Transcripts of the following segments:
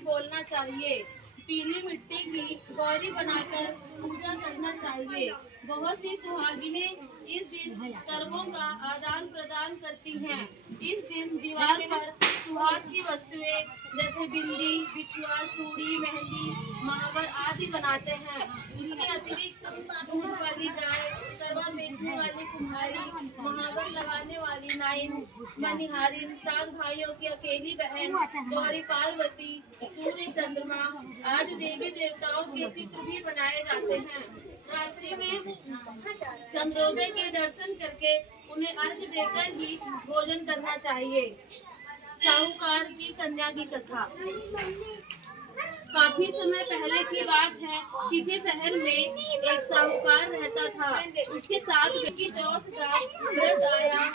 बोलना चाहिए। पीली मिट्टी की गौरी बनाकर पूजा करना चाहिए। बहुत सी सुहागिनें इस दिन करवों का आदान प्रदान करती हैं। इस दिन दीवार पर सुहाग की वस्तुएं जैसे बिंदी, बिछुआ, चूड़ी, मेहंदी, महावर आदि बनाते हैं। इसके अतिरिक्त दूध वाली गाय, करवा बेचने वाली कुम्हारी, महावर लगाने वाली नाइन, मनिहारिन, सात भाइयों की अकेली बहन, गौरी पार्वती, सूर्य चंद्रमा आदि देवी देवताओं के चित्र भी बनाए जाते हैं। रात्रि में चंद्रोदय के दर्शन करके उन्हें अर्घ देकर ही भोजन करना चाहिए। साहूकार की कन्या की कथा। काफी समय पहले की बात है। किसी शहर में एक साहूकार रहता था। उसके साथ बेटी चौथ का व्रत आया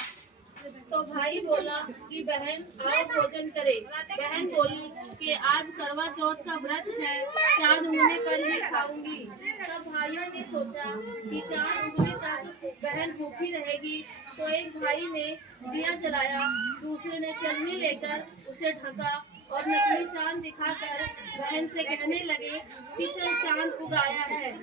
तो भाई बोला कि बहन आओ भोजन करे। बहन बोली कि आज करवा चौथ का व्रत है, चांद उगने पर ही खाऊंगी। तब भाइयों ने सोचा कि चांद उगने तक बहन भूखी रहेगी, तो एक भाई ने दिया जलाया, दूसरे ने चलनी लेकर उसे ढका और नकली चांद दिखाकर बहन से कहने लगे कि चल चांद उगाया है,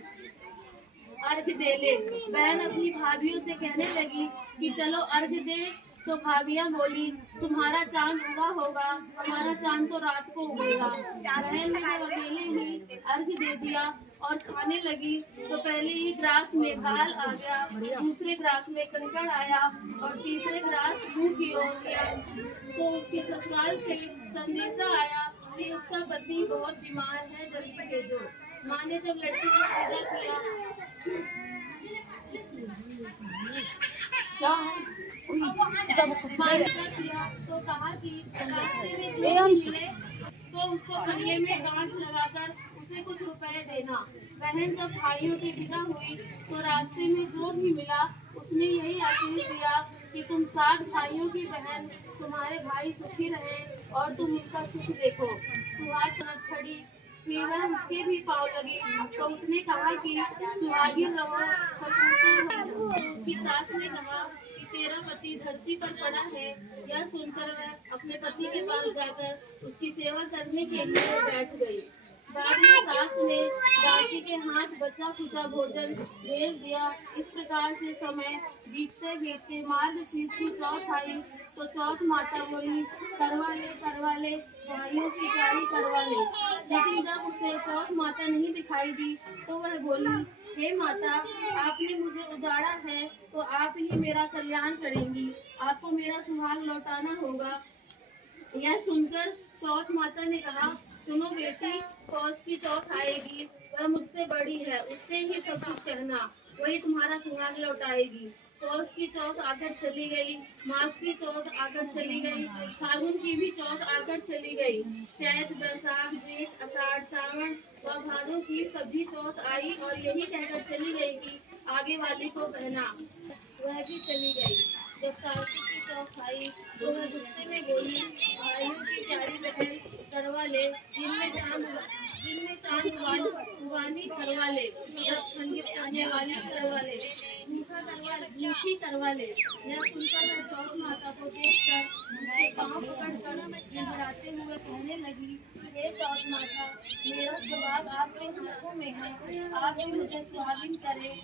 अर्घ दे ले। बहन अपनी भाभियों से कहने लगी कि चलो अर्घ दे। तो भाभियां बोली तुम्हारा चांद उगा होगा, हमारा चांद तो रात को उगेगा। बहन ने जब अकेले ही अर्घ दे दिया और खाने लगी तो पहले ही ग्रास में बाल आ गया, दूसरे ग्रास में कंकड़ आया और तीसरे ग्रास मुंह की ओर गया। तो उसके ससुराल से संदेशा आया कि उसका पति बहुत बीमार है, जल्दी भेजो। माँ ने जब लड़की को विदा किया तो कहा कि रास्ते में जो भी मिले तो उसको गले में गांठ लगाकर उसे कुछ रुपए देना। बहन जब भाइयों से विदा हुई तो रास्ते में जो भी मिला उसने यही आशीष दिया कि तुम 7 भाइयों की बहन, तुम्हारे भाई सुखी रहे और तुम उनका सुख देखो। सुहाग खड़ी फिर वह उसके भी पाँव लगी तो उसने कहा कि सुहागिन रहो, सपूत हो। तो उसकी सास ने कहा कि तेरा पति धरती पर पड़ा है। यह सुनकर वह अपने पति के पास जाकर उसकी सेवा करने के लिए बैठ गई। बाद में सास ने दासी के हाथ बचा खुचा भोजन भेज दिया। इस प्रकार से समय बीतते बीतते मार्गशीर्ष की चौथ आई तो चौथ माता बोली करवा ले भाइयों की प्यारी करवा ले। लेकिन जब उसे चौथ माता नहीं दिखाई दी तो वह बोली हे माता, आपने मुझे उजाड़ा है तो आप ही मेरा कल्याण करेंगी, आपको मेरा सुहाग लौटाना होगा। यह सुनकर चौथ माता ने कहा सुनो बेटी, पौष की चौथ आएगी, वह मुझसे बड़ी है, उससे ही सब कुछ कहना, वही तुम्हारा सुहाग लौटाएगी। पौष की चौथ आकर चली गई, माघ की चौथ आकर चली गई, फागुन की भी चौथ आकर चली गई, चैत, बैसाख, जेठ, आषाढ़, सावन व भादों की सभी चौथ आई और यही कहकर चली गई कि आगे वाली को कहना। वह भी चली गई। जब कार्तिक की चौथ आई तो वह गुस्से में बोली भाइयों की प्यारी बहन करवा ले, दिन में चांद उगानी करवा ले, जब ठंडी पड़ने वाली करवा ले, मीठी करवा ले। यह सुनकर वह चौथ माता को देखकर उसके पाँव पकड़कर गिड़गिड़ाते हुए कहने लगी हे चौथ माता, मेरा सुहाग आपके हाथों में है, आप ही मुझे सुहागिन करे।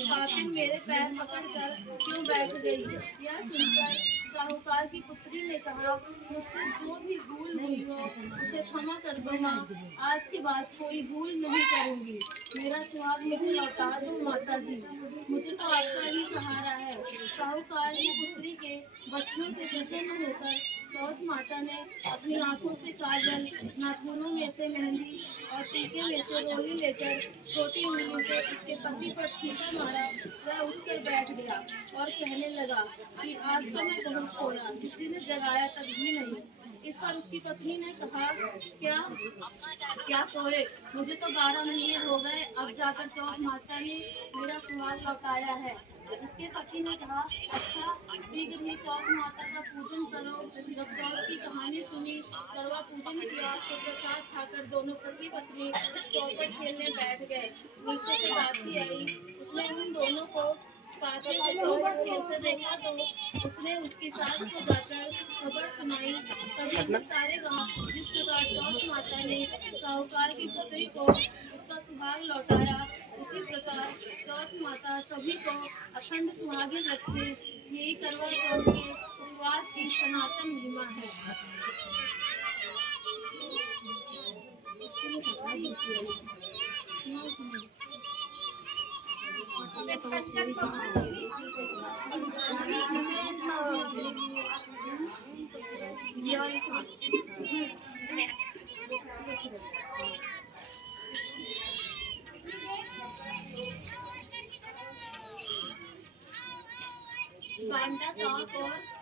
कातिल मेरे पैर पकड़कर क्यों बैठ गई। यह सुनकर साहूकार की पुत्री ने कहा मुझसे जो भी भूल हुई हो उसे क्षमा कर दो माँ, आज के बाद कोई भूल नहीं करूँगी। मेरा सुहाग मुझे लौटा दो माता जी, मुझे तो आपका ही सहारा है। साहूकार की पुत्री के वचनों से प्रसन्न होकर चौथ माता ने अपनी आंखों से काजल, नाखूनों में से मेहंदी और टीके में से रोली लेकर छोटी उंगली से उसके पति पर छींटा मारा। वह उठकर बैठ गया और कहने लगा कि आज तो मैं बहुत सोया, किसी ने जगाया तक भी नहीं। इस पर उसकी पत्नी ने कहा क्या सोए, मुझे तो 12 महीने हो गए, अब जाकर चौथ माता ने मेरा सुहाग लौटाया है। उसके पति ने कहा अच्छा, शीघ्र ही चौथ माता का पूजन करो। जब चौथ की कहानी सुनी, करवा पूजन किया तो प्रसाद खाकर दोनों पति पत्नी चौपट खेलने बैठ गए। नीचे से दासी आई, उसने उन दोनों को पासे से तोड़ खेलते देखा तो उसने उसकी सास को जाकर खबर सुनाई। तभी से सारे गांव जिस प्रकार चौथ माता ने साहूकार की पुत्री को उसका सुहाग लौटाया, उसी प्रकार चौथ माता सभी को अखंड सुहागिन रखे। यही करवा चौथ के उपवास की सनातन महिमा है। बांटा सांप और